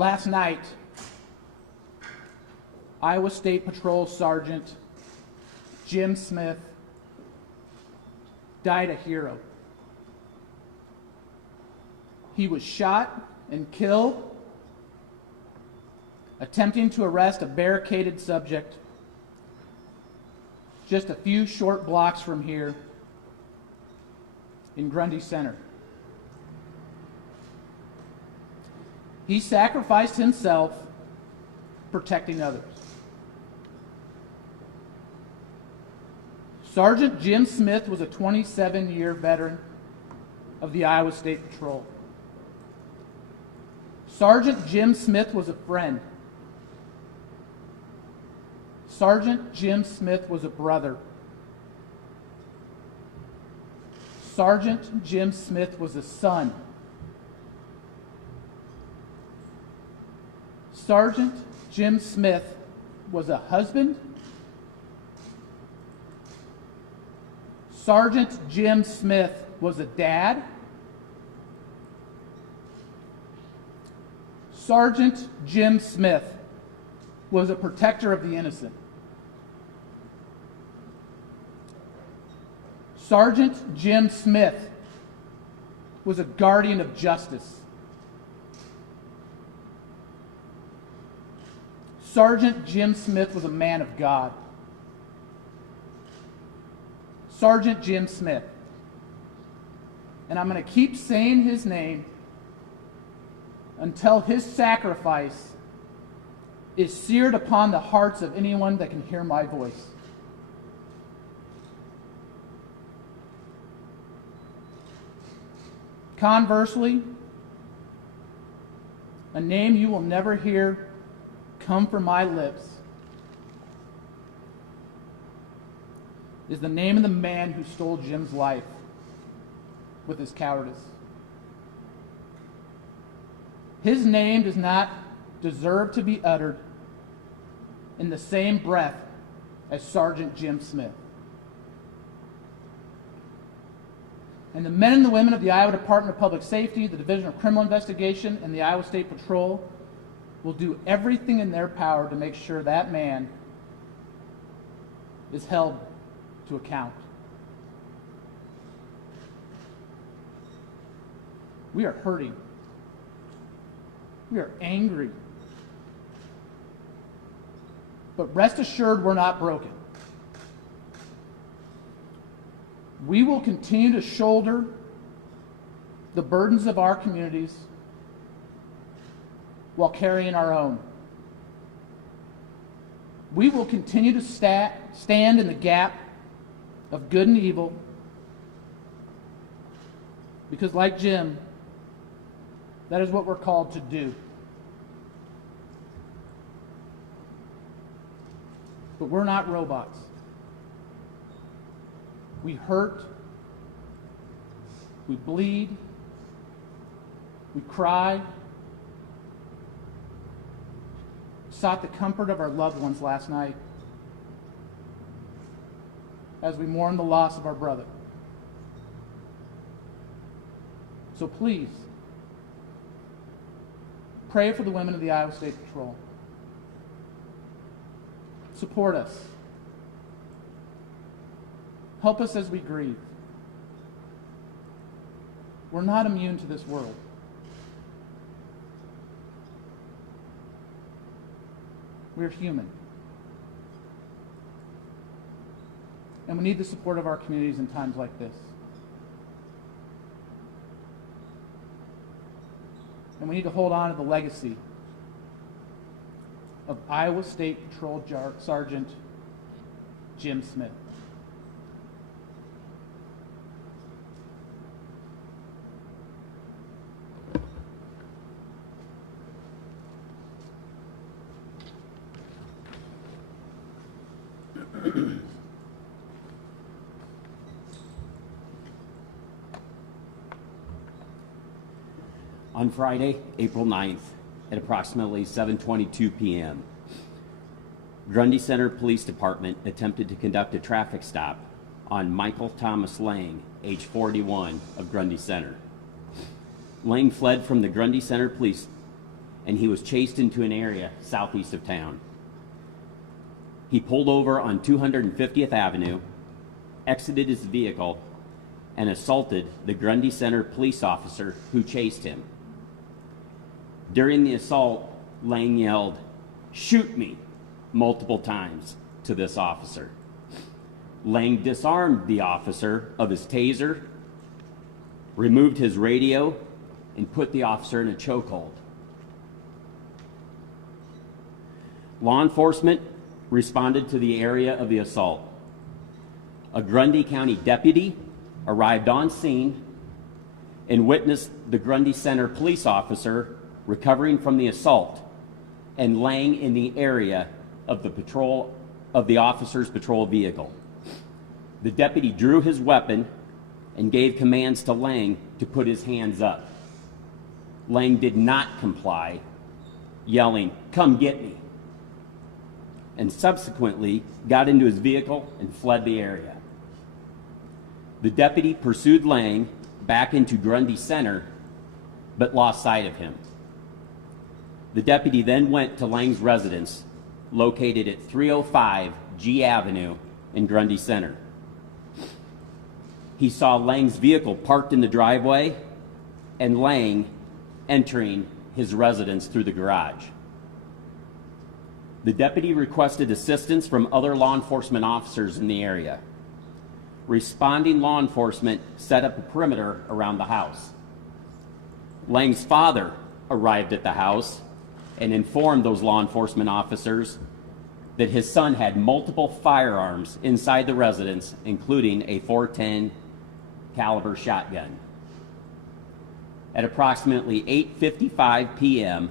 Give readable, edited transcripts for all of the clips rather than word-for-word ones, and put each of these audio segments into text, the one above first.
Last night, Iowa State Patrol Sergeant Jim Smith died a hero. He was shot and killed attempting to arrest a barricaded subject just a few short blocks from here in Grundy Center. He sacrificed himself protecting others. Sergeant Jim Smith was a 27-year veteran of the Iowa State Patrol. Sergeant Jim Smith was a friend. Sergeant Jim Smith was a brother. Sergeant Jim Smith was a son. Sergeant Jim Smith was a husband. Sergeant Jim Smith was a dad. Sergeant Jim Smith was a protector of the innocent. Sergeant Jim Smith was a guardian of justice. Sergeant Jim Smith was a man of God. Sergeant Jim Smith. And I'm going to keep saying his name until his sacrifice is seared upon the hearts of anyone that can hear my voice. Conversely, a name you will never hear come from my lips is the name of the man who stole Jim's life with his cowardice. His name does not deserve to be uttered in the same breath as Sergeant Jim Smith. And the men and the women of the Iowa Department of Public Safety, the Division of Criminal Investigation, and the Iowa State Patrol will do everything in their power to make sure that man is held to account. We are hurting. We are angry. But rest assured, we're not broken. We will continue to shoulder the burdens of our communities while carrying our own. We will continue to stand in the gap of good and evil because, like Jim, that is what we're called to do. But we're not robots. We hurt, we bleed, we cry, sought the comfort of our loved ones last night as we mourn the loss of our brother. So please, pray for the women of the Iowa State Patrol. Support us. Help us as we grieve. We're not immune to this world. We're human. And we need the support of our communities in times like this. And we need to hold on to the legacy of Iowa State Patrol Sergeant Jim Smith. On Friday, April 9th, at approximately 7:22 p.m., Grundy Center Police Department attempted to conduct a traffic stop on Michael Thomas Lang, age 41, of Grundy Center. Lang fled from the Grundy Center Police and he was chased into an area southeast of town. He pulled over on 250th Avenue, exited his vehicle, and assaulted the Grundy Center police officer who chased him. During the assault, Lang yelled, "Shoot me," multiple times to this officer. Lang disarmed the officer of his taser, removed his radio, and put the officer in a chokehold. Law enforcement responded to the area of the assault. A Grundy County deputy arrived on scene and witnessed the Grundy Center police officer recovering from the assault and laying in the area of the officer's patrol vehicle. The deputy drew his weapon and gave commands to Lang to put his hands up. Lang did not comply, yelling, "Come get me," and subsequently got into his vehicle and fled the area. The deputy pursued Lang back into Grundy Center, but lost sight of him. The deputy then went to Lang's residence, located at 305 G Avenue in Grundy Center. He saw Lang's vehicle parked in the driveway and Lang entering his residence through the garage. The deputy requested assistance from other law enforcement officers in the area. Responding law enforcement set up a perimeter around the house. Lang's father arrived at the house and informed those law enforcement officers that his son had multiple firearms inside the residence, including a .410 caliber shotgun. At approximately 8:55 p.m.,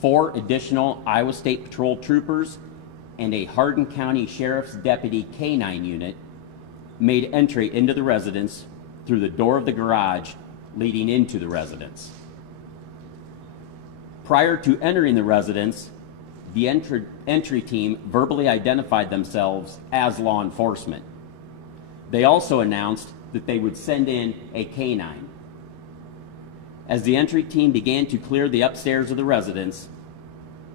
4 additional Iowa State Patrol troopers and a Hardin County Sheriff's Deputy K-9 unit made entry into the residence through the door of the garage leading into the residence. Prior to entering the residence, the entry team verbally identified themselves as law enforcement. They also announced that they would send in a K-9. As the entry team began to clear the upstairs of the residence,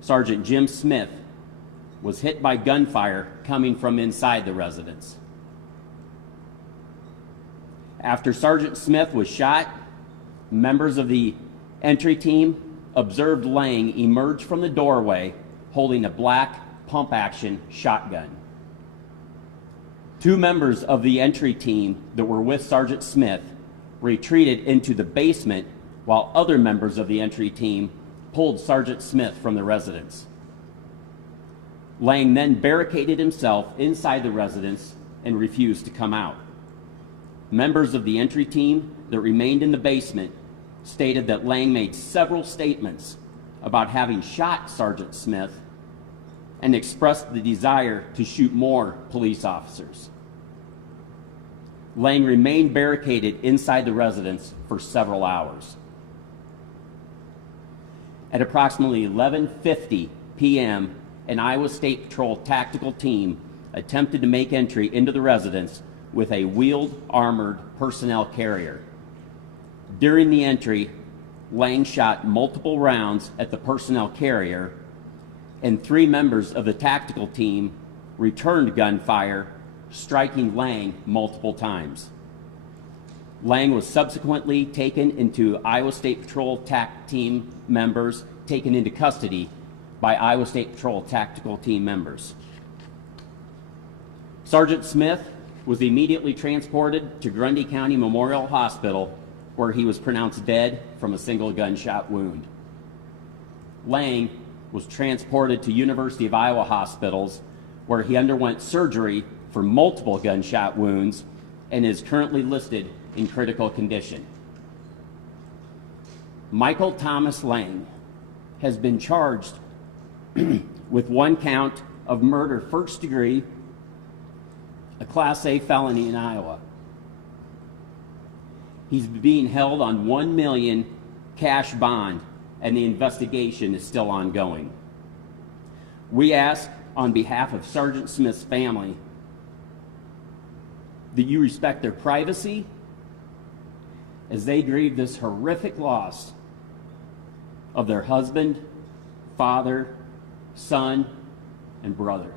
Sergeant Jim Smith was hit by gunfire coming from inside the residence. After Sergeant Smith was shot, members of the entry team observed Lang emerge from the doorway holding a black pump-action shotgun. 2 members of the entry team that were with Sergeant Smith retreated into the basement while other members of the entry team pulled Sergeant Smith from the residence. Lang then barricaded himself inside the residence and refused to come out. Members of the entry team that remained in the basement stated that Lang made several statements about having shot Sergeant Smith and expressed the desire to shoot more police officers. Lang remained barricaded inside the residence for several hours. At approximately 11:50 p.m., an Iowa State Patrol tactical team attempted to make entry into the residence with a wheeled armored personnel carrier. During the entry, Lang shot multiple rounds at the personnel carrier, and 3 members of the tactical team returned gunfire, striking Lang multiple times. Lang was subsequently taken into Iowa State Patrol TAC team members, taken into custody by Iowa State Patrol tactical team members. Sergeant Smith was immediately transported to Grundy County Memorial Hospital, where he was pronounced dead from a single gunshot wound. Lang was transported to University of Iowa hospitals, where he underwent surgery for multiple gunshot wounds and is currently listed in critical condition. Michael Thomas Lang has been charged with 1 count of murder first degree, a Class A felony in Iowa. He's being held on $1 million cash bond, and the investigation is still ongoing. We ask, on behalf of Sergeant Smith's family, that you respect their privacy as they grieve this horrific loss of their husband, father, son, and brother.